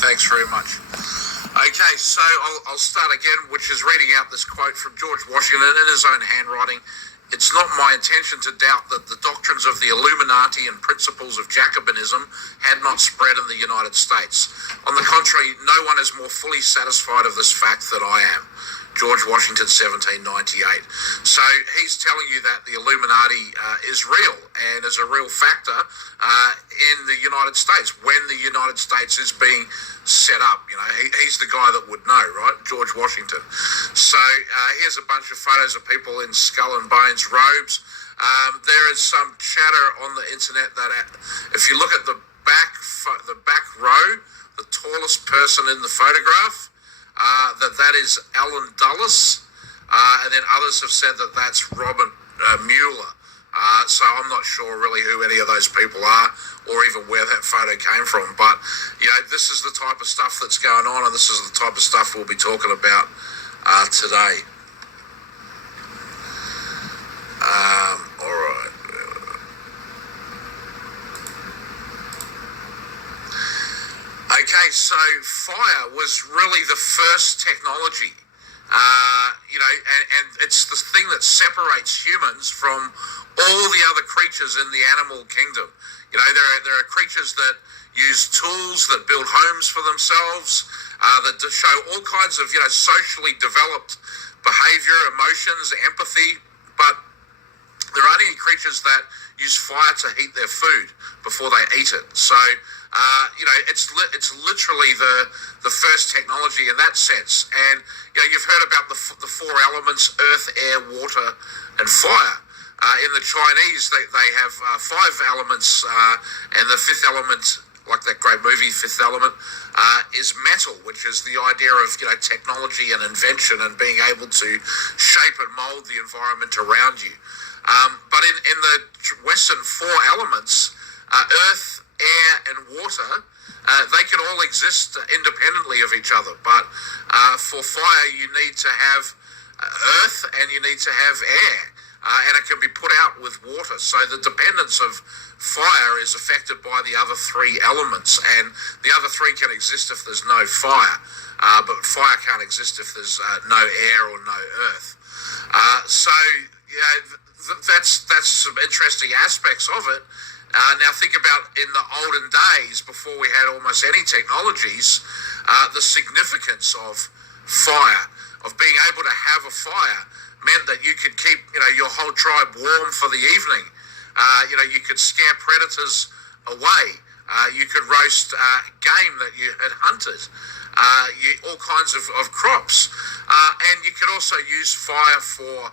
Thanks very much. Okay, so I'll start again, which is reading out this quote from George Washington in his own handwriting. It's not my intention to doubt that the doctrines of the Illuminati and principles of Jacobinism had not spread in the United States. On the contrary, no one is more fully satisfied of this fact than I am. George Washington, 1798. So he's telling you that the Illuminati is real and is a real factor in the United States when the United States is being set up. You know, he's the guy that would know, right? George Washington. So here's a bunch of photos of people in skull and bones robes. There is some chatter on the internet that if you look at the back row, the tallest person in the photograph, that is Alan Dulles, and then others have said that that's Robert Mueller. So I'm not sure really who any of those people are or even where that photo came from. But, you know, this is the type of stuff that's going on, and this is the type of stuff we'll be talking about today. All right. Okay, so fire was really the first technology, and it's the thing that separates humans from all the other creatures in the animal kingdom. You know, there are creatures that use tools, that build homes for themselves, that show all kinds of, socially developed behavior, emotions, empathy, but there are only creatures that use fire to heat their food before they eat it. So, it's literally the first technology in that sense. And, you've heard about the four elements: earth, air, water, and fire. In the Chinese, they have five elements, and the fifth element, like that great movie, Fifth Element, is metal, which is the idea of, technology and invention and being able to shape and mold the environment around you. But in the Western four elements, earth, air, and water, they can all exist independently of each other. But for fire, you need to have earth and you need to have air, and it can be put out with water. So the dependence of fire is affected by the other three elements, and the other three can exist if there's no fire, but fire can't exist if there's no air or no earth. That's some interesting aspects of it. Now think about in the olden days, before we had almost any technologies, the significance of fire, of being able to have a fire, meant that you could keep, your whole tribe warm for the evening. You could scare predators away. You could roast game that you had hunted, all kinds of crops. And you could also use fire for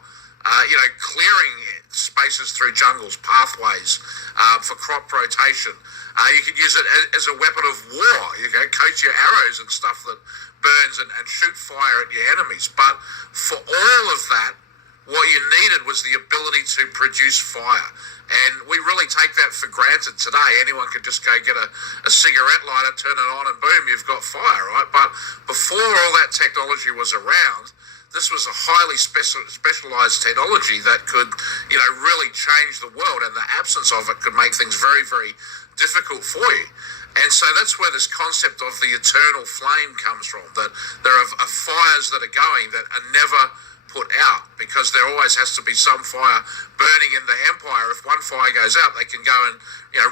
clearing spaces through jungles, pathways, for crop rotation. You could use it as a weapon of war. You can coat your arrows and stuff that burns and shoot fire at your enemies. But for all of that, what you needed was the ability to produce fire. And we really take that for granted today. Anyone could just go get a cigarette lighter, turn it on, and boom, you've got fire, right? But before all that technology was around, this was a highly specialized technology that could, really change the world, and the absence of it could make things very, very difficult for you. And so that's where this concept of the eternal flame comes from, that there are fires that are going that are never put out, because there always has to be some fire burning in the empire. If one fire goes out, they can go and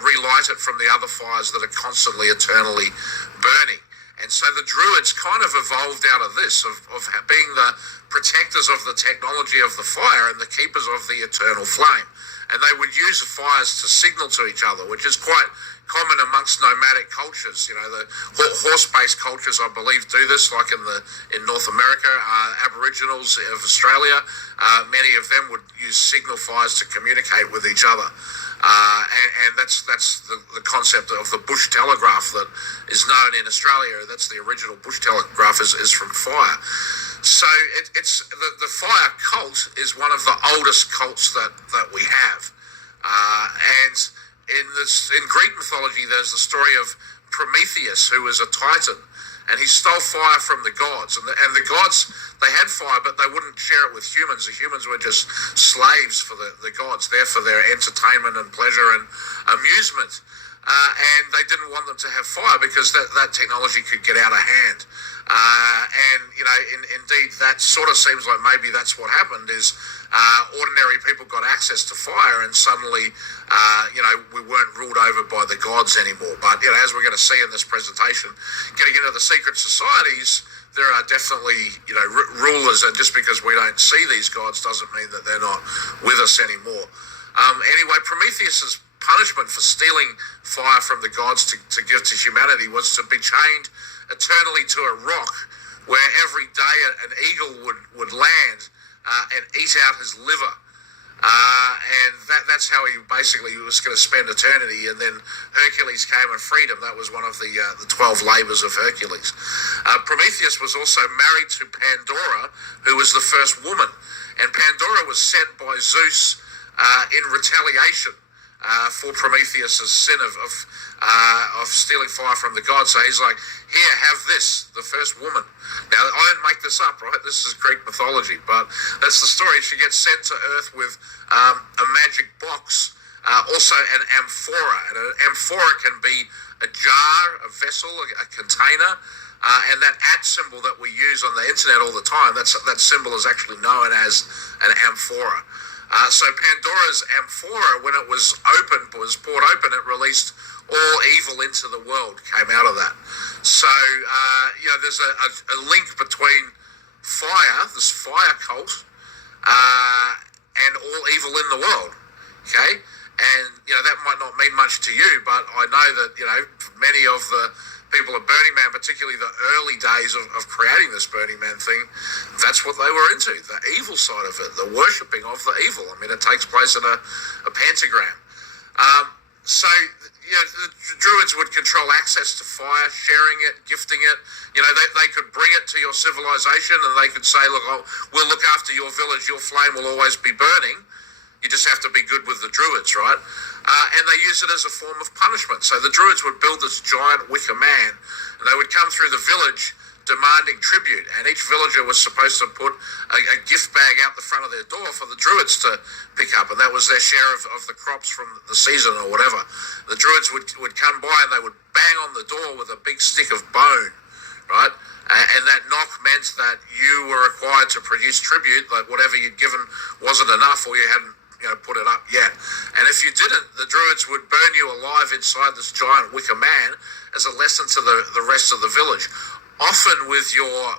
relight it from the other fires that are constantly, eternally burning. And so the Druids kind of evolved out of this, of being the protectors of the technology of the fire and the keepers of the eternal flame. And they would use the fires to signal to each other, which is quite common amongst nomadic cultures. The horse-based cultures, I believe, do this, like in North America, Aboriginals of Australia. Many of them would use signal fires to communicate with each other. And that's the concept of the bush telegraph that is known in Australia. That's the original bush telegraph is from fire. So it's the fire cult is one of the oldest cults that we have. And in Greek mythology, there's the story of Prometheus, who was a titan, and he stole fire from the gods. And the gods, they had fire, but they wouldn't share it with humans. The humans were just slaves for the gods, there for their entertainment and pleasure and amusement. and they didn't want them to have fire because that technology could get out of hand. And, indeed, that sort of seems like maybe that's what happened is ordinary people got access to fire and suddenly, we weren't ruled over by the gods anymore. But, as we're going to see in this presentation, getting into the secret societies, there are definitely, rulers, and just because we don't see these gods doesn't mean that they're not with us anymore. Anyway, Prometheus's punishment for stealing fire from the gods to give to humanity was to be chained eternally to a rock where every day an eagle would land and eat out his liver. And that's how he basically was going to spend eternity. And then Hercules came and freed him. That was one of the 12 labors of Hercules. Prometheus was also married to Pandora, who was the first woman. And Pandora was sent by Zeus in retaliation for Prometheus' sin of stealing fire from the gods. So he's like, here, have this, the first woman. Now, I didn't make this up, right? This is Greek mythology, but that's the story. She gets sent to Earth with a magic box, also an amphora. And an amphora can be a jar, a vessel, a container, and that @ symbol that we use on the internet all the time, that symbol is actually known as an amphora. So Pandora's amphora, when it was poured open, it released all evil into the world, came out of that. So, there's a link between fire, this fire cult, and all evil in the world, okay? And, that might not mean much to you, but I know that, many of the people at Burning Man, particularly the early days of creating this Burning Man thing, that's what they were into, the evil side of it, the worshipping of the evil. I mean, it takes place in a pentagram. So, the Druids would control access to fire, sharing it, gifting it. They could bring it to your civilization and they could say, look, we'll look after your village, your flame will always be burning. You just have to be good with the Druids, right? And they use it as a form of punishment. So the Druids would build this giant wicker man, and they would come through the village demanding tribute, and each villager was supposed to put a gift bag out the front of their door for the Druids to pick up, and that was their share of the crops from the season or whatever. The Druids would come by and they would bang on the door with a big stick of bone, right? And that knock meant that you were required to produce tribute, like whatever you'd given wasn't enough or you hadn't put it up yet. And if you didn't, the Druids would burn you alive inside this giant wicker man as a lesson to the rest of the village, often with your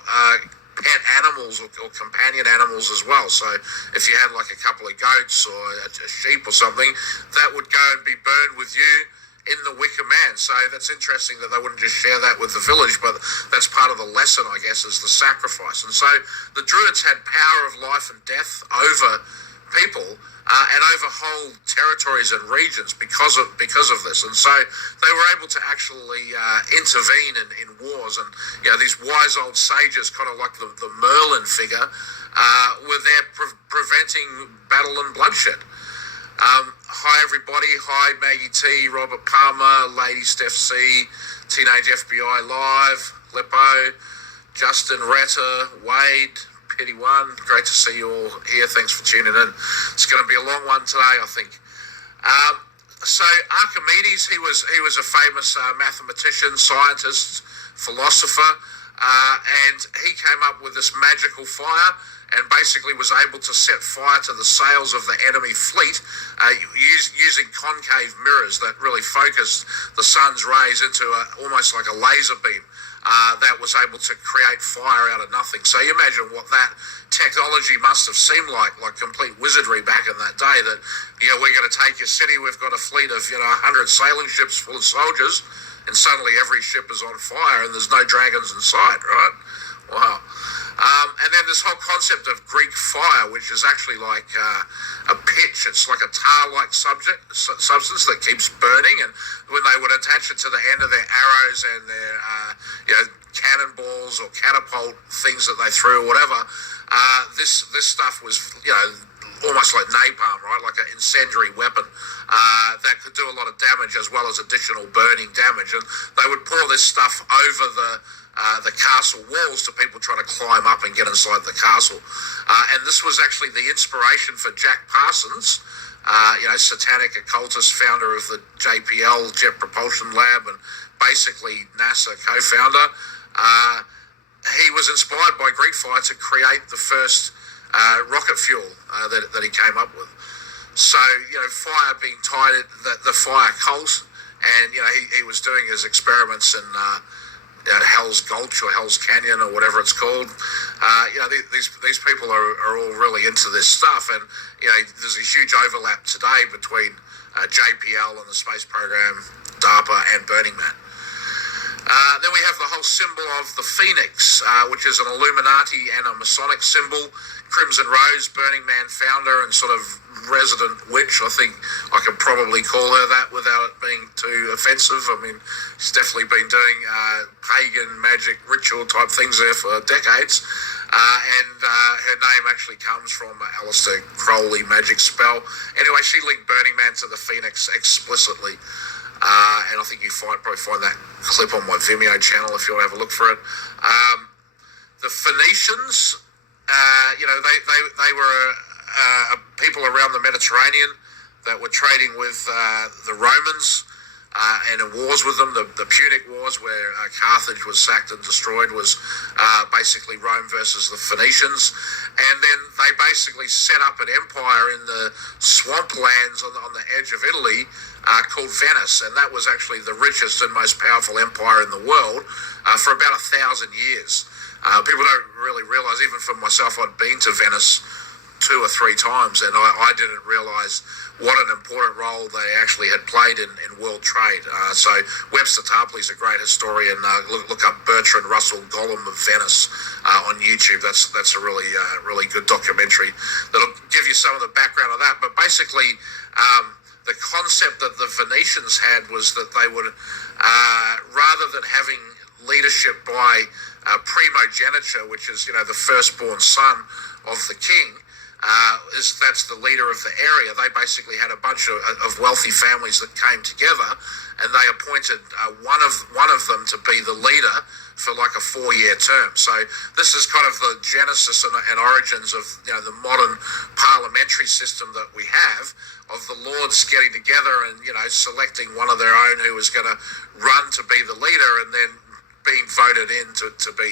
pet animals or companion animals as well. So if you had like a couple of goats or a sheep or something, that would go and be burned with you in the wicker man. So that's interesting that they wouldn't just share that with the village, but that's part of the lesson, I guess, is the sacrifice. And so the Druids had power of life and death over people and over whole territories and regions because of this. And so they were able to actually intervene in wars. And these wise old sages, kind of like the Merlin figure, were there preventing battle and bloodshed. Hi everybody, hi Maggie T, Robert Palmer, Lady Steph C, Teenage FBI Live, Lippo, Justin Retter, Wade, Pity One, great to see you all here, thanks for tuning in. It's going to be a long one today, I think. So Archimedes, he was a famous mathematician, scientist, philosopher, and he came up with this magical fire and basically was able to set fire to the sails of the enemy fleet using concave mirrors that really focused the sun's rays into almost like a laser beam that was able to create fire out of nothing. So you imagine what that technology must have seemed like complete wizardry back in that day, that, we're going to take your city, we've got a fleet of, 100 sailing ships full of soldiers, and suddenly every ship is on fire and there's no dragons in sight, right? Wow. And then this whole concept of Greek fire, which is actually like a pitch. It's like a tar-like substance that keeps burning, and when they would attach it to the end of their arrows and their cannonballs or catapult things that they threw or whatever, this stuff was almost like napalm, right? Like an incendiary weapon that could do a lot of damage as well as additional burning damage. And they would pour this stuff over the castle walls to people trying to climb up and get inside the castle. And this was actually the inspiration for Jack Parsons satanic occultist, founder of the JPL, Jet Propulsion Lab, and basically NASA co-founder. He was inspired by Greek fire to create the first rocket fuel that he came up with. So, fire being tied at the fire cult, and, he was doing his experiments in Hell's Gulch or Hell's Canyon or whatever it's called. These people are all really into this stuff, and, there's a huge overlap today between JPL and the space program, DARPA, and Burning Man. Then we have the whole symbol of the Phoenix, which is an Illuminati and a Masonic symbol. Crimson Rose, Burning Man founder and sort of resident witch, I think I could probably call her that without it being too offensive. I mean, she's definitely been doing pagan magic ritual type things there for decades. And her name actually comes from Aleister Crowley magic spell. Anyway, she linked Burning Man to the Phoenix explicitly. And I think you probably find that clip on my Vimeo channel if you want to have a look for it. The Phoenicians, they were people around the Mediterranean that were trading with the Romans and in wars with them. The Punic Wars, where Carthage was sacked and destroyed, was basically Rome versus the Phoenicians. And then they basically set up an empire in the swamplands on the edge of Italy called Venice, and that was actually the richest and most powerful empire in the world for about 1,000 years. People don't really realise, even for myself, I'd been to Venice 2 or 3 times, and I didn't realise what an important role they actually had played in world trade. So Webster Tarpley is a great historian. Look up Bertrand Russell, Gollum of Venice on YouTube. That's a really good documentary that'll give you some of the background of that. But basically, the concept that the Venetians had was that they would, rather than having leadership by primogeniture, which is, the firstborn son of the king, that's the leader of the area. They basically had a bunch of wealthy families that came together, and they appointed one of them to be the leader for like a 4-year term. So this is kind of the genesis and origins of the modern parliamentary system that we have, of the lords getting together and selecting one of their own who was going to run to be the leader, and then being voted in to be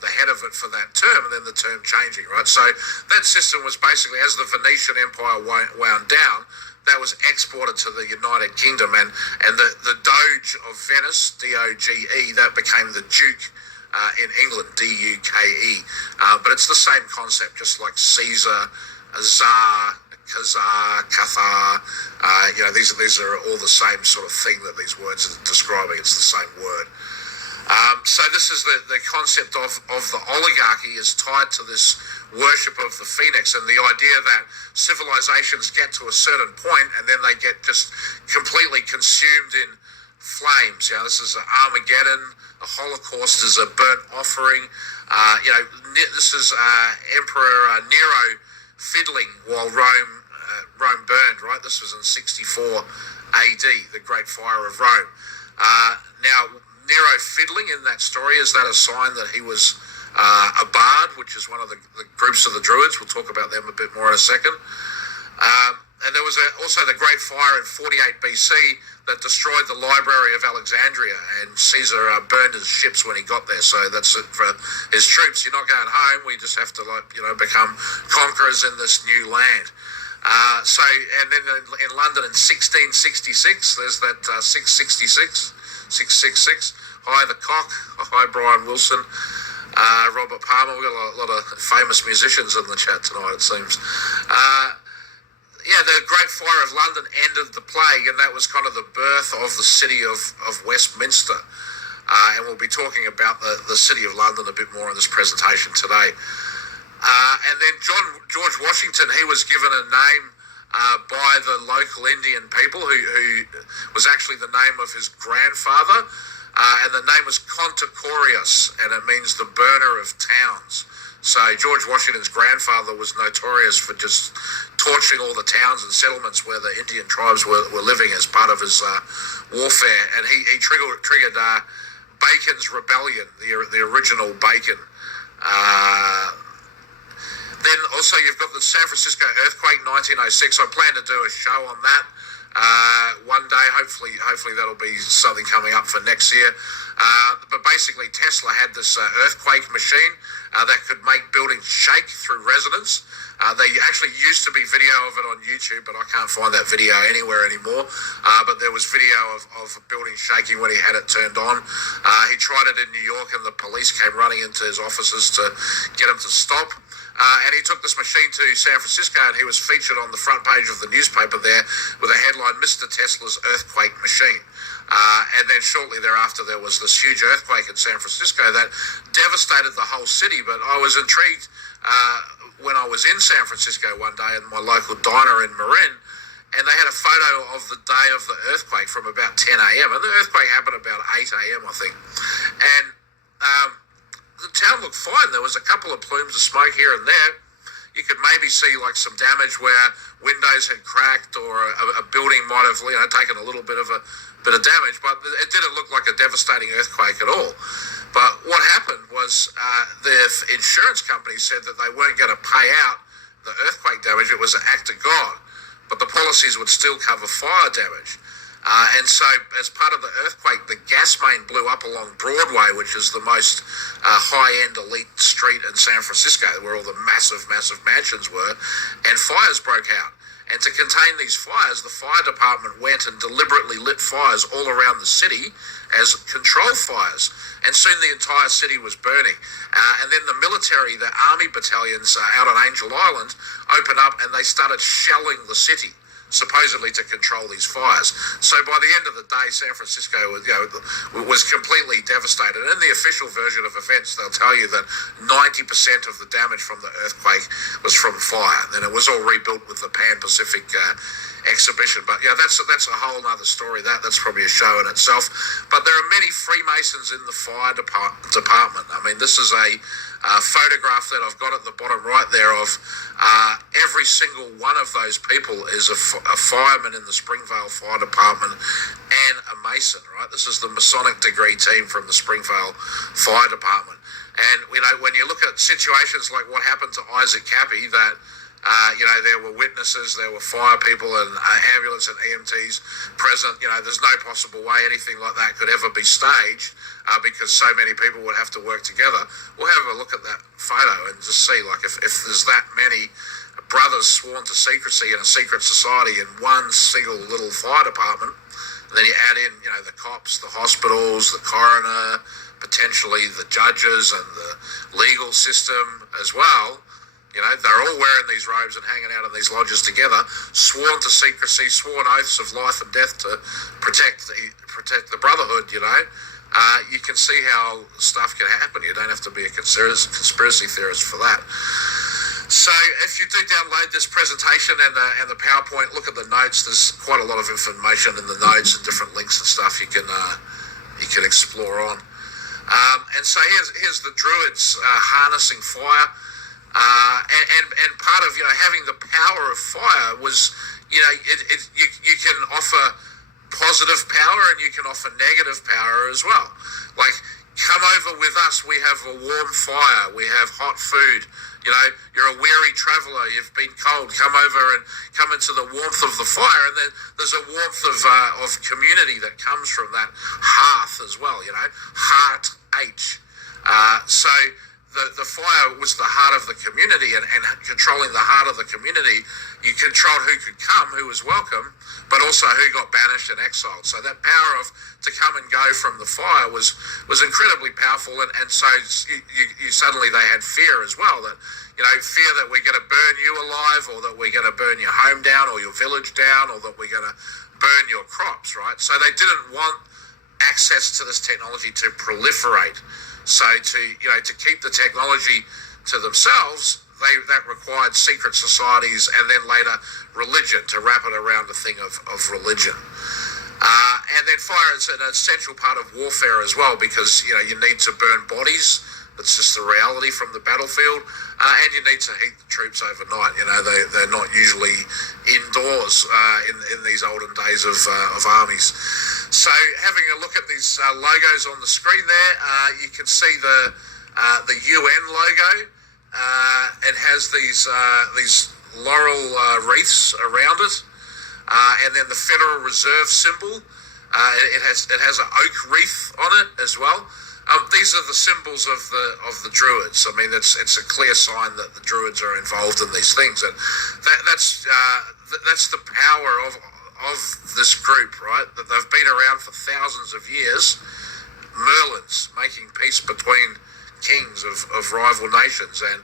the head of it for that term, and then the term changing, right? So that system was basically, as the Venetian Empire wound down, that was exported to the United Kingdom, and the Doge of Venice, D-O-G-E, that became the Duke in England, D-U-K-E. But it's the same concept, just like Caesar, Tsar, Khazar, Cathar. These are all the same sort of thing that these words are describing. It's the same word. So this is the concept of the oligarchy is tied to this worship of the phoenix, and the idea that civilizations get to a certain point and then they get just completely consumed in flames. This is Armageddon. The Holocaust is a burnt offering. This is Emperor Nero fiddling while Rome burned, right? This was in 64 AD, the Great Fire of Rome. Now, Nero fiddling in that story, is that a sign that he was a bard, which is one of the groups of the Druids? We'll talk about them a bit more in a second. And there was also the Great Fire in 48 BC that destroyed the Library of Alexandria, and Caesar burned his ships when he got there. So that's it for his troops. You're not going home. We just have to become conquerors in this new land. And then in London in 1666, there's that 666. Hi, the Cock. Hi, Brian Wilson. Robert Palmer. We've got a lot of famous musicians in the chat tonight, it seems. The Great Fire of London ended the plague, and that was kind of the birth of the city of Westminster. And we'll be talking about the city of London a bit more in this presentation today. And then George Washington, he was given a name by the local Indian people, who was actually the name of his grandfather, and the name was Conticorius, and it means the burner of towns. So George Washington's grandfather was notorious for just torching all the towns and settlements where the Indian tribes were living as part of his warfare, and he triggered Bacon's rebellion, the original Bacon. Then also you've got the San Francisco earthquake 1906. I plan to do a show on that one day. Hopefully that'll be something coming up for next year. But basically Tesla had this earthquake machine that could make buildings shake through resonance. They actually used to be video of it on YouTube, but I can't find that video anywhere anymore. But there was video of a building shaking when he had it turned on. He tried it in New York and the police came running into his offices to get him to stop. And he took this machine to San Francisco and he was featured on the front page of the newspaper there with a headline, Mr. Tesla's Earthquake Machine. And then shortly thereafter there was this huge earthquake in San Francisco that devastated the whole city. But I was intrigued when I was in San Francisco one day in my local diner in Marin, and they had a photo of the day of the earthquake from about 10 a.m. And the earthquake happened about 8 a.m. I think. And the town looked fine. There was a couple of plumes of smoke here and there. You could maybe see like some damage where windows had cracked or a building might have taken a little bit of damage, but it didn't look like a devastating earthquake at all. But what happened was the insurance company said that they weren't going to pay out the earthquake damage. It was an act of God, but the policies would still cover fire damage. And so as part of the earthquake, the gas main blew up along Broadway, which is the most high-end elite street in San Francisco, where all the massive mansions were, and fires broke out. And to contain these fires, the fire department went and deliberately lit fires all around the city as control fires. And soon the entire city was burning. And then the military, the army battalions out on Angel Island, opened up and they started shelling the city, supposedly to control these fires. So by the end of the day, San Francisco was completely devastated. In the official version of events, they'll tell you that 90% of the damage from the earthquake was from fire. Then it was all rebuilt with the Pan-Pacific exhibition. But that's a whole other story. That's probably a show in itself. But there are many Freemasons in the fire department. I mean, this is a photograph that I've got at the bottom right there of every single one of those people is a fireman in the Springvale Fire Department and a Mason, right? This is the Masonic degree team from the Springvale Fire Department. And, when you look at situations like what happened to Isaac Cappy, that there were witnesses, there were fire people and ambulance and EMTs present. There's no possible way anything like that could ever be staged because so many people would have to work together. We'll have a look at that photo and just see, if there's that many brothers sworn to secrecy in a secret society in one single little fire department, and then you add in, the cops, the hospitals, the coroner, potentially the judges and the legal system as well. They're all wearing these robes and hanging out in these lodges together, sworn to secrecy, sworn oaths of life and death to protect the brotherhood. You can see how stuff can happen. You don't have to be a conspiracy theorist for that. So if you do download this presentation and the PowerPoint, look at the notes. There's quite a lot of information in the notes and different links and stuff you can explore on. And so here's the Druids harnessing fire. And part of having the power of fire was you can offer positive power and you can offer negative power as well. Like, come over with us, we have a warm fire, we have hot food. You're a weary traveller, you've been cold, come over and come into the warmth of the fire. And then there's a warmth of community that comes from that hearth as well, heart H. So the fire was the heart of the community, and controlling the heart of the community, you controlled who could come, who was welcome, but also who got banished and exiled. So that power to come and go from the fire was incredibly powerful, and so you suddenly they had fear as well, that fear that we're going to burn you alive, or that we're going to burn your home down or your village down, or that we're going to burn your crops, right? So they didn't want access to this technology to proliferate. So to keep the technology to themselves, that required secret societies and then later religion to wrap it around the thing of religion. And then fire is an essential part of warfare as well, because you need to burn bodies. That's just the reality from the battlefield. And you need to heat the troops overnight. They're not usually indoors in these olden days of armies. So having a look at these logos on the screen there, you can see the UN logo. it has these laurel wreaths around it, and then the Federal Reserve symbol. It has an oak wreath on it as well. These are the symbols of the Druids. I mean, it's a clear sign that the Druids are involved in these things, and that's the power of this group, right? That they've been around for thousands of years. Merlins making peace between kings of rival nations, and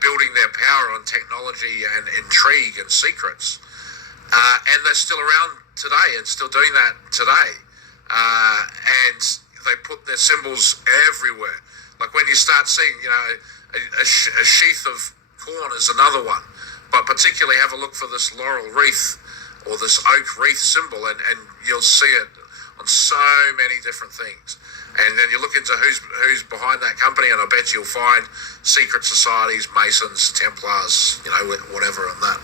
building their power on technology and intrigue and secrets. And they're still around today and still doing that today. And they put their symbols everywhere. Like when you start seeing, a sheath of corn is another one. But particularly have a look for this laurel wreath or this oak wreath symbol, and you'll see it on so many different things. And then you look into who's behind that company, and I bet you'll find secret societies, Masons, Templars, whatever on that.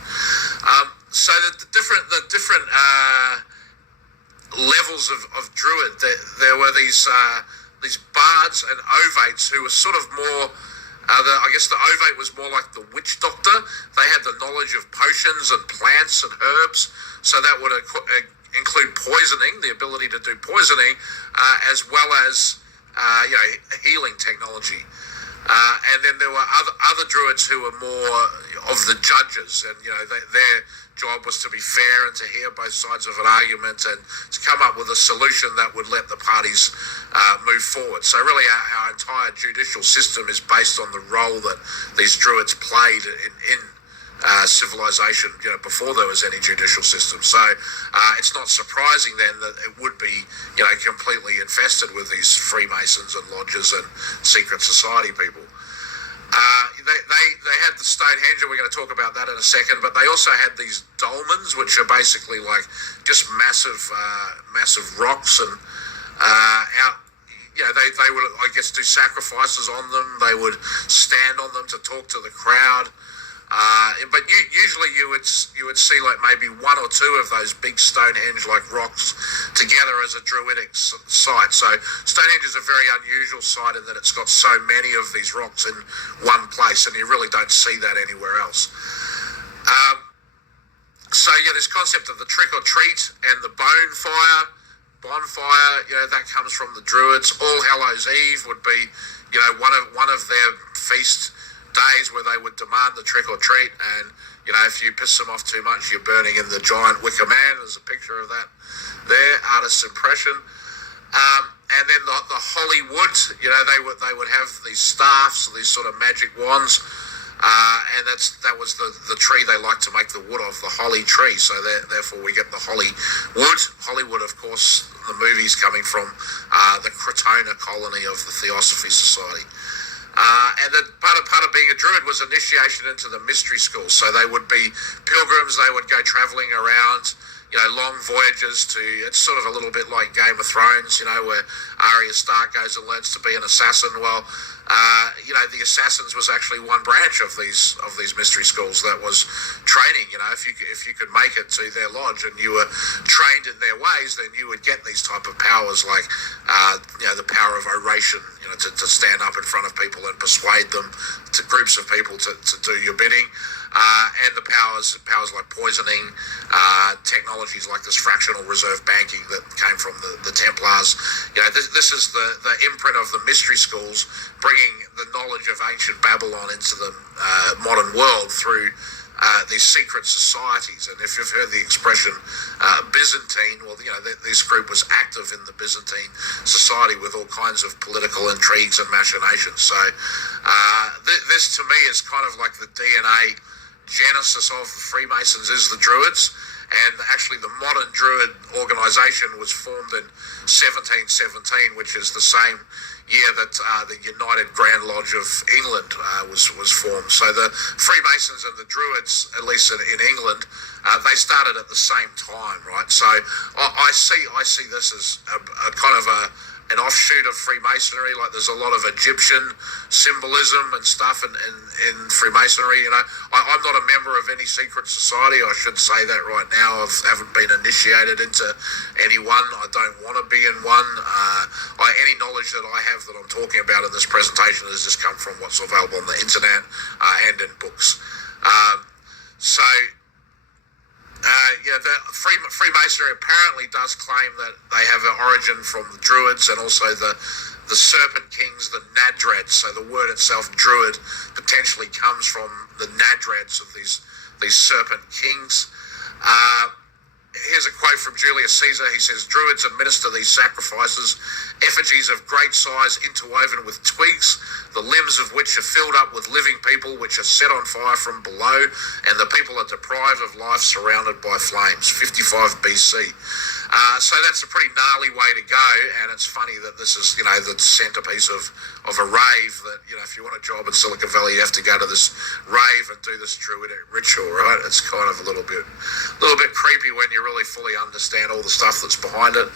So the different levels of Druid, there were these bards and ovates who were sort of more. I guess the ovate was more like the witch doctor. They had the knowledge of potions and plants and herbs, so that would include poisoning, the ability to do poisoning, as well as healing technology. And then there were other Druids who were more of the judges, and their job was to be fair and to hear both sides of an argument and to come up with a solution that would let the parties move forward. So really our entire judicial system is based on the role that these Druids played in civilization, before there was any judicial system. So it's not surprising then that it would be, completely infested with these Freemasons and lodges and secret society people. They had the Stonehenge, and we're going to talk about that in a second, but they also had these dolmens, which are basically like just massive rocks, and they would, I guess, do sacrifices on them. They would stand on them to talk to the crowd. But usually you would see like maybe one or two of those big Stonehenge like rocks together as a druidic site. So Stonehenge is a very unusual site in that it's got so many of these rocks in one place, and you really don't see that anywhere else. So this concept of the trick or treat and the bonfire, that comes from the Druids. All Hallows Eve would be, one of their feast days where they would demand the trick or treat, and if you piss them off too much, you're burning in the giant wicker man. There's a picture of that there, artist's impression. And then the Hollywood, they would have these staffs, these sort of magic wands, and that was the tree they liked to make the wood of, the holly tree. So therefore we get the Hollywood. Hollywood, of course, the movie's coming from the Crotona colony of the Theosophy Society. And that part of being a Druid was initiation into the mystery school. So they would be pilgrims. They would go travelling around, long voyages to. It's sort of a little bit like Game of Thrones, where Arya Stark goes and learns to be an assassin. Well, the assassins was actually one branch of these mystery schools that was training. If you could make it to their lodge and you were trained in their ways, then you would get these type of powers like the power of oration, to stand up in front of people and persuade them, to groups of people to do your bidding, and the powers like poisoning, technologies like this fractional reserve banking that came from the Templars. This is the imprint of the mystery schools, bringing the knowledge of ancient Babylon into the modern world through these secret societies. And if you've heard the expression Byzantine, well, this group was active in the Byzantine society with all kinds of political intrigues and machinations. So this to me is kind of like the DNA genesis of the Freemasons is the Druids. And actually the modern Druid organisation was formed in 1717, which is the same year that the United Grand Lodge of England was formed. So the Freemasons and the Druids, at least in England, they started at the same time, right? So I see this as a kind of a an offshoot of Freemasonry. Like there's a lot of Egyptian symbolism and stuff in Freemasonry. You know, I'm not a member of any secret society. I should say that right now. I haven't been initiated into any one. I don't want to be in one. Any knowledge that I have that I'm talking about in this presentation has just come from what's available on the internet and in books. Freemasonry apparently does claim that they have an origin from the Druids and also the Serpent Kings, the Nadreds. So the word itself, Druid, potentially comes from the Nadreds of these Serpent Kings. Here's a quote from Julius Caesar. He says, Druids administer these sacrifices, effigies of great size interwoven with twigs, the limbs of which are filled up with living people, which are set on fire from below, and the people are deprived of life surrounded by flames. 55 BC. So that's a pretty gnarly way to go, and it's funny that this is, you know, the centerpiece of a rave that, you know, if you want a job in Silicon Valley, you have to go to this rave and do this druidic ritual, right? It's kind of a little bit creepy when you really fully understand all the stuff that's behind it.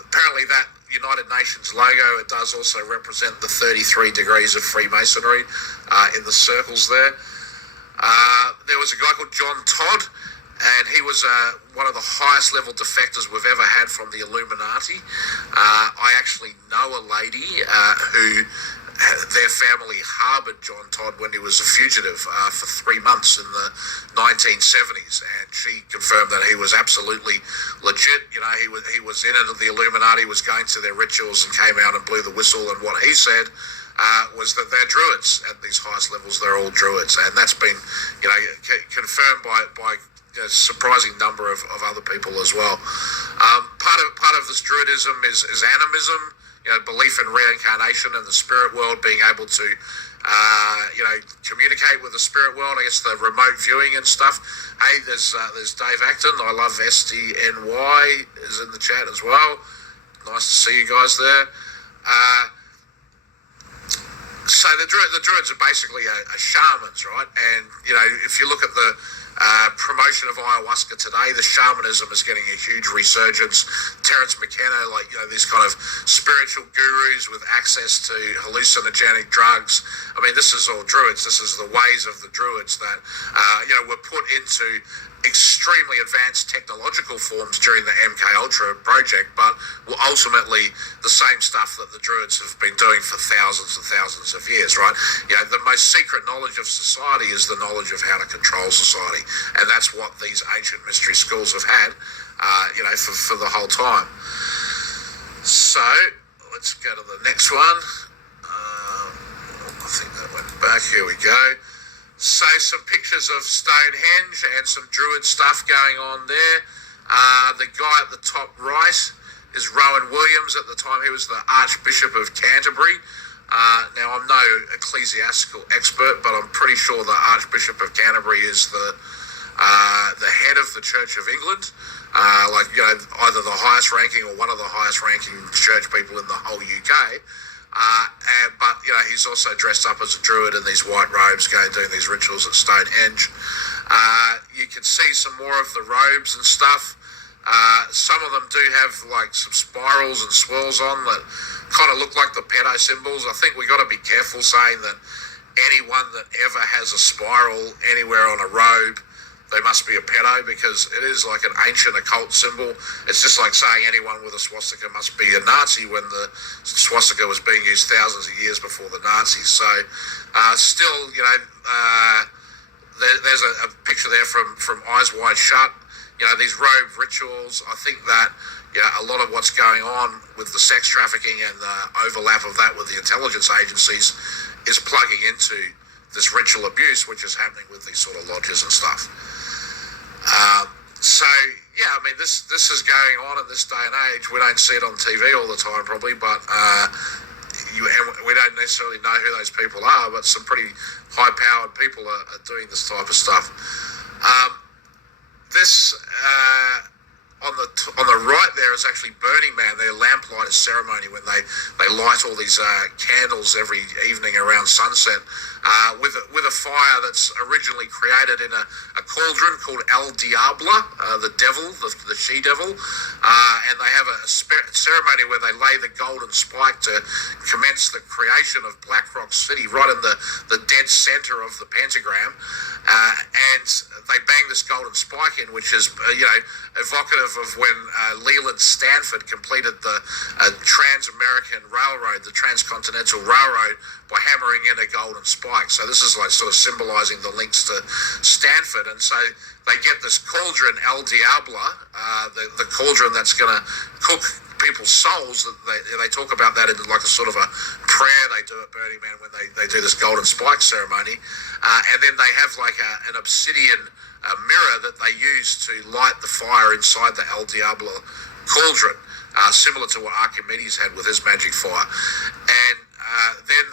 Apparently that United Nations logo, it does also represent the 33 degrees of Freemasonry in the circles there. There was a guy called John Todd, and he was one of the highest level defectors we've ever had from the Illuminati. I actually know a lady who their family harboured John Todd when he was a fugitive for 3 months in the 1970s, and she confirmed that he was absolutely legit. You know, he was in it, the Illuminati, was going to their rituals and came out and blew the whistle, and what he said was that they're druids at these highest levels. They're all druids, and that's been, you know, confirmed by a surprising number of other people as well. Part of this druidism is animism. You know, belief in reincarnation and the spirit world, being able to, communicate with the spirit world. I guess the remote viewing and stuff. Hey, there's Dave Acton. I love SDNY is in the chat as well. Nice to see you guys there. So the druids are basically a shamans, right? And, you know, if you look at the promotion of ayahuasca today, the shamanism is getting a huge resurgence. Terence McKenna, like, you know, these kind of spiritual gurus with access to hallucinogenic drugs. I mean, this is all druids. This is the ways of the druids that, were put into extremely advanced technological forms during the MK Ultra project, but were ultimately the same stuff that the druids have been doing for thousands and thousands of years, right? You know, the most secret knowledge of society is the knowledge of how to control society, and that's what these ancient mystery schools have had, for the whole time. So let's go to the next one. I think that went back. Here we go. So some pictures of Stonehenge and some druid stuff going on there. The guy at the top right is Rowan Williams. At the time, he was the Archbishop of Canterbury. Now, I'm no ecclesiastical expert, but I'm pretty sure the Archbishop of Canterbury is the head of the Church of England. Either the highest ranking or one of the highest ranking church people in the whole UK. But he's also dressed up as a druid in these white robes, doing these rituals at Stonehenge. You can see some more of the robes and stuff. Some of them do have like some spirals and swirls on that kind of look like the pedo symbols. I think we got to be careful saying that anyone that ever has a spiral anywhere on a robe, they must be a pedo, because it is like an ancient occult symbol. It's just like saying anyone with a swastika must be a Nazi, when the swastika was being used thousands of years before the Nazis. So there's a picture there from Eyes Wide Shut. You know, these robe rituals, I think that a lot of what's going on with the sex trafficking and the overlap of that with the intelligence agencies is plugging into this ritual abuse, which is happening with these sort of lodges and stuff. This is going on in this day and age. We don't see it on TV all the time, probably, but we don't necessarily know who those people are, but some pretty high-powered people are doing this type of stuff. On the right there is actually Burning Man, their lamplighter ceremony, when they light all these candles every evening around sunset with a fire that's originally created in a cauldron called El Diablo, the devil, the she-devil. and they have a ceremony where they lay the golden spike to commence the creation of Black Rock City, right in the dead center of the pentagram. And they bang this golden spike in, which is, evocative of when Leland Stanford completed the Trans-American Railroad, the Transcontinental Railroad, by hammering in a golden spike. So this is like sort of symbolizing the links to Stanford. And so they get this cauldron, El Diablo, the cauldron that's going to cook people's souls. They talk about that in like a sort of a prayer they do at Burning Man when they do this golden spike ceremony. And then they have like an obsidian mirror that they use to light the fire inside the El Diablo cauldron, similar to what Archimedes had with his magic fire. And then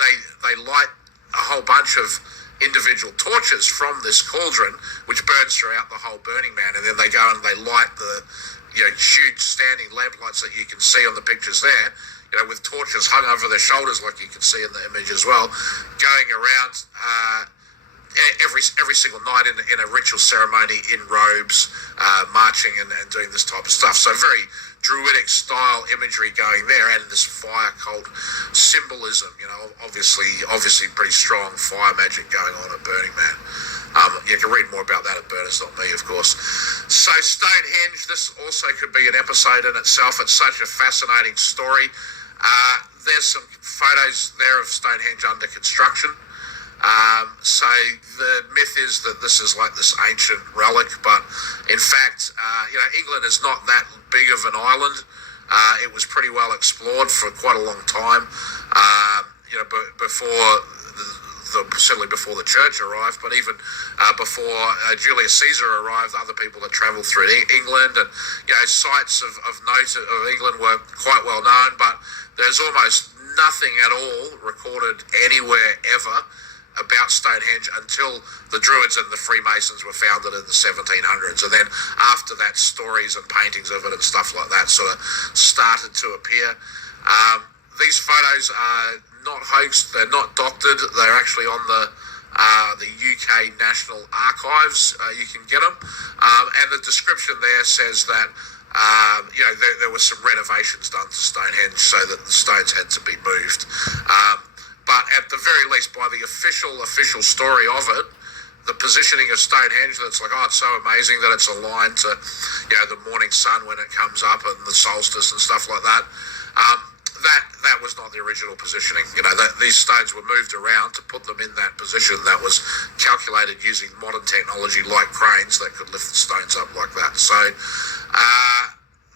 they light a whole bunch of individual torches from this cauldron, which burns throughout the whole Burning Man. And then they go and they light the huge standing lamp lights that you can see on the pictures there, with torches hung over their shoulders, like you can see in the image as well, going around every single night in a ritual ceremony in robes, marching and doing this type of stuff. So very Druidic style imagery going there, and this fire cult symbolism. Obviously pretty strong fire magic going on at Burning Man. You can read more about that at Burners Not Me, of course. So Stonehenge, this also could be an episode in itself. It's such a fascinating story. There's some photos there of Stonehenge under construction. So the myth is that this is like this ancient relic, but in fact, England is not that big of an island. It was pretty well explored for quite a long time, certainly before the church arrived, but even before Julius Caesar arrived, other people had travelled through England, and sites of note of England were quite well known, but there's almost nothing at all recorded anywhere ever about Stonehenge until the Druids and the Freemasons were founded in the 1700s. And then after that, stories and paintings of it and stuff like that sort of started to appear. These photos are not hoaxed, they're not doctored, they're actually on the UK National Archives. You can get them. And the description there says that there were some renovations done to Stonehenge so that the stones had to be moved. But at the very least, by the official story of it, the positioning of Stonehenge, that's like, it's so amazing that it's aligned to, the morning sun when it comes up and the solstice and stuff like that. That was not the original positioning. These stones were moved around to put them in that position that was calculated using modern technology like cranes that could lift the stones up like that. So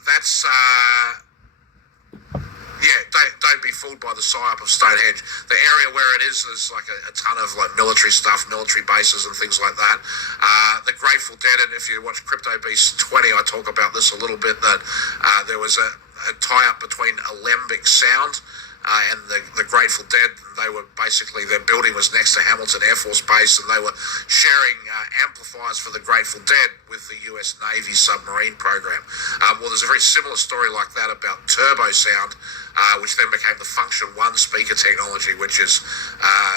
that's... don't be fooled by the psyop of Stonehenge. The area where it is like a ton of like military stuff, military bases and things like that. The Grateful Dead, and if you watch Crypto Beast 20, I talk about this a little bit, that there was a tie-up between Alembic Sound and the Grateful Dead. They were basically, their building was next to Hamilton Air Force Base, and they were sharing amplifiers for the Grateful Dead with the US Navy submarine program. Well, there's a very similar story like that about Turbo Sound, which then became the Function One speaker technology, which is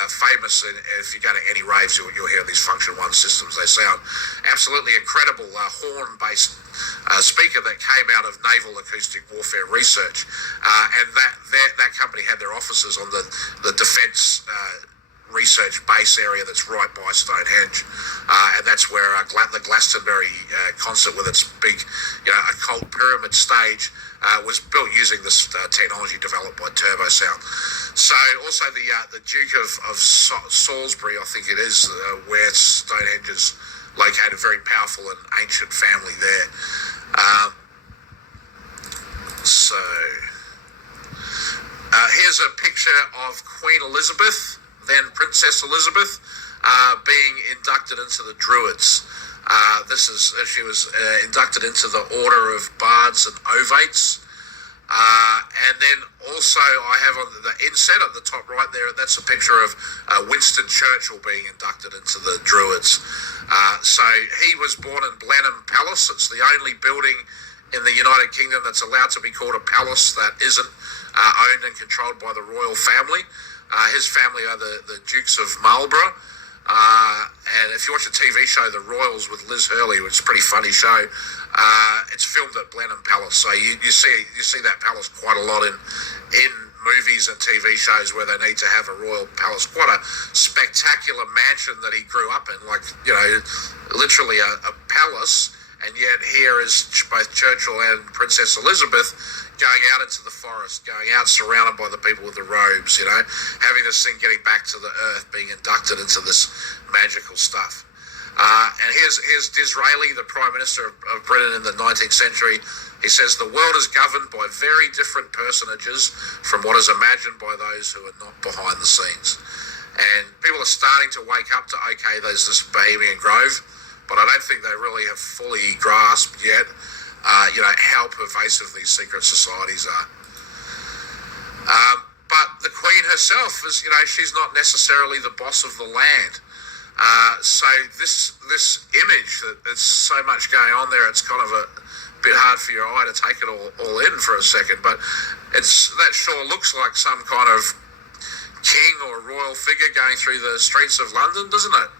famous. And if you go to any raves, you'll hear these Function One systems. They sound absolutely incredible. Horn-based speaker that came out of Naval Acoustic Warfare Research, and that company had their offices on the Defence Research Base area that's right by Stonehenge, and that's where the Glastonbury concert with its big, occult pyramid stage was built using this technology developed by Turbo Sound. So also the Duke of Salisbury, I think it is, where Stonehenge is located, very powerful and ancient family there. Here's a picture of Queen Elizabeth, then Princess Elizabeth, being inducted into the Druids. She was inducted into the Order of Bards and Ovates. And then also I have on the inset at the top right there, that's a picture of Winston Churchill being inducted into the Druids. So he was born in Blenheim Palace. It's the only building in the United Kingdom that's allowed to be called a palace that isn't owned and controlled by the royal family. His family are the Dukes of Marlborough. And if you watch a TV show, The Royals with Liz Hurley, which is a pretty funny show, it's filmed at Blenheim Palace. So you see that palace quite a lot in movies and TV shows where they need to have a royal palace. Quite a spectacular mansion that he grew up in, like, literally a palace. And yet here is both Churchill and Princess Elizabeth going out into the forest, going out surrounded by the people with the robes, having this thing getting back to the earth, being inducted into this magical stuff. And here's Disraeli, the Prime Minister of Britain in the 19th century. He says, the world is governed by very different personages from what is imagined by those who are not behind the scenes. And people are starting to wake up to, okay, there's this Bohemian Grove, but I don't think they really have fully grasped yet, how pervasive these secret societies are. But the Queen herself is, she's not necessarily the boss of the land. So this image that there's so much going on there, it's kind of a bit hard for your eye to take it all in for a second. But that sure looks like some kind of king or royal figure going through the streets of London, doesn't it?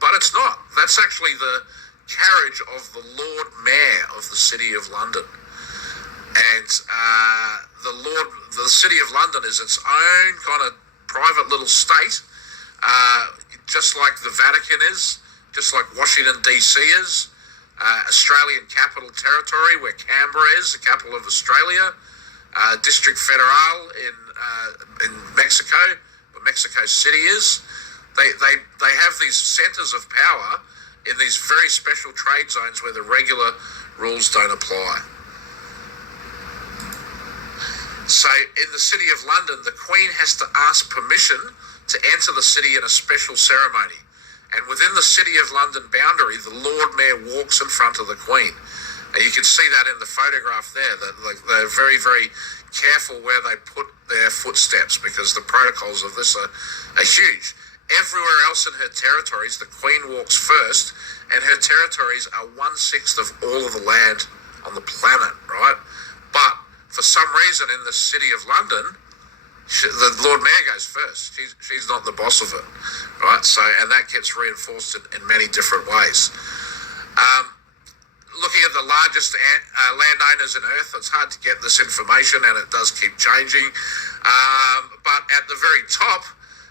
But it's not. That's actually the carriage of the Lord Mayor of the City of London. And the City of London is its own kind of private little state, just like the Vatican is, just like Washington, D.C. is, Australian Capital Territory, where Canberra is, the capital of Australia, District Federal in Mexico, where Mexico City is. They have these centres of power in these very special trade zones where the regular rules don't apply. So in the City of London, the Queen has to ask permission to enter the city in a special ceremony. And within the City of London boundary, the Lord Mayor walks in front of the Queen. And you can see that in the photograph there, that they're very, very careful where they put their footsteps because the protocols of this are huge. Everywhere else in her territories, the Queen walks first, and her territories are 1/6 of all of the land on the planet, right? But for some reason in the City of London, the Lord Mayor goes first. She's not the boss of it, right? So, and that gets reinforced in many different ways. Looking at the largest landowners on Earth, it's hard to get this information, and it does keep changing. But at the very top,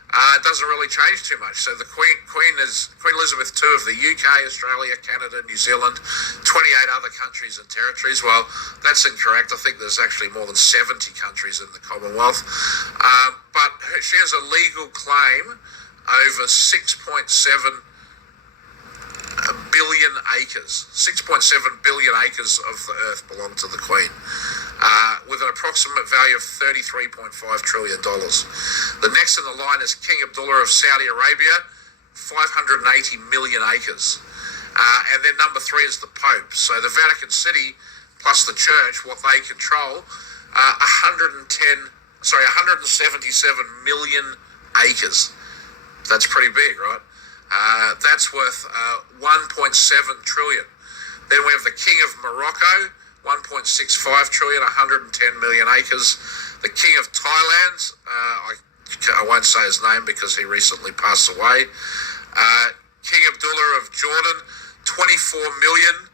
it doesn't really change too much. So the Queen is Queen Elizabeth II of the UK, Australia, Canada, New Zealand, 28 other countries and territories. Well, that's incorrect. I think there's actually more than 70 countries in the Commonwealth. But she has a legal claim over 6.7 billion acres. 6.7 billion acres of the earth belong to the Queen, with an approximate value of $33.5 trillion. The next in the line is King Abdullah of Saudi Arabia, 580 million acres. And then number 3 is the Pope. So the Vatican City plus the Church, what they control, 177 million acres. That's pretty big, right? That's worth 1.7 trillion. Then we have the King of Morocco, 1.65 trillion, 110 million acres. The King of Thailand, I won't say his name because he recently passed away. King Abdullah of Jordan, 24 million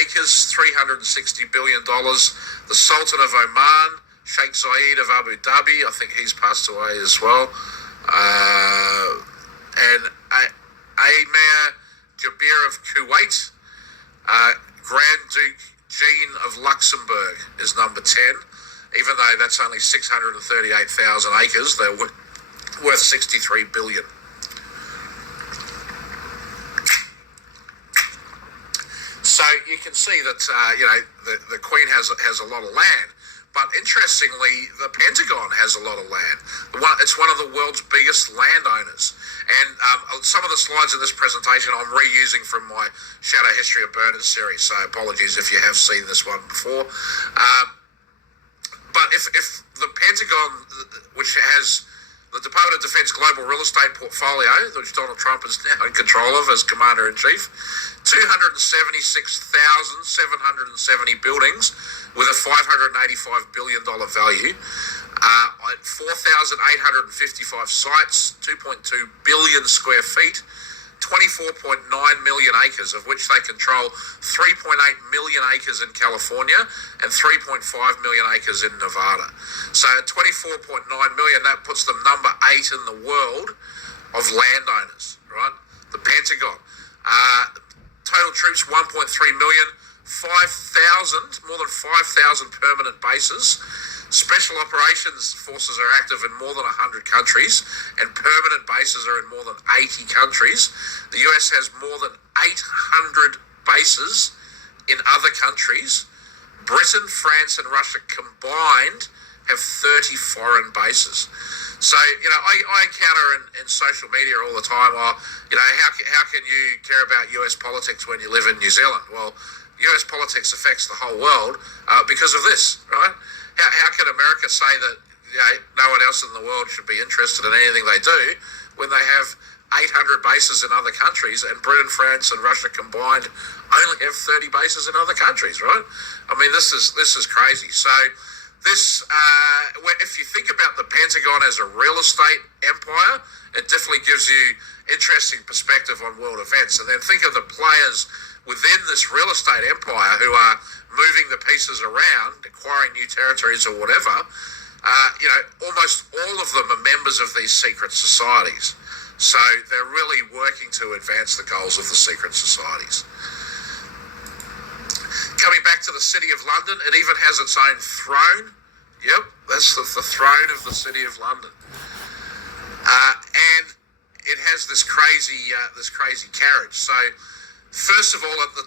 acres, $360 billion. The Sultan of Oman, Sheikh Zayed of Abu Dhabi, I think he's passed away as well. And Emir Jabir of Kuwait, Grand Duke Jean of Luxembourg is number 10. Even though that's only 638,000 acres, they're worth 63 billion. So you can see that the Queen has a lot of land. But interestingly, the Pentagon has a lot of land. It's one of the world's biggest landowners. And some of the slides in this presentation I'm reusing from my Shadow History of Berners series, so apologies if you have seen this one before. But if the Pentagon, which has the Department of Defense Global Real Estate Portfolio, which Donald Trump is now in control of as Commander-in-Chief, 276,770 buildings with a $585 billion value. At 4,855 sites, 2.2 billion square feet, 24.9 million acres, of which they control 3.8 million acres in California and 3.5 million acres in Nevada. So at 24.9 million, that puts them number 8 in the world of landowners, right? The Pentagon. Total troops, 1.3 million, 5,000, more than 5,000 permanent bases. Special operations forces are active in more than 100 countries, and permanent bases are in more than 80 countries. The US has more than 800 bases in other countries. Britain, France, and Russia combined have 30 foreign bases. So, I encounter in social media all the time, how can you care about US politics when you live in New Zealand? Well, US politics affects the whole world because of this, right? How can America say that no one else in the world should be interested in anything they do when they have 800 bases in other countries, and Britain, France, and Russia combined only have 30 bases in other countries, right? I mean, this is crazy. So if you think about the Pentagon as a real estate empire, it definitely gives you interesting perspective on world events. And then think of the players within this real estate empire who are moving the pieces around, acquiring new territories or whatever. Almost all of them are members of these secret societies. So they're really working to advance the goals of the secret societies. Coming back to the City of London, it even has its own throne. Yep, that's the throne of the City of London. And it has this crazy carriage. So first of all, at the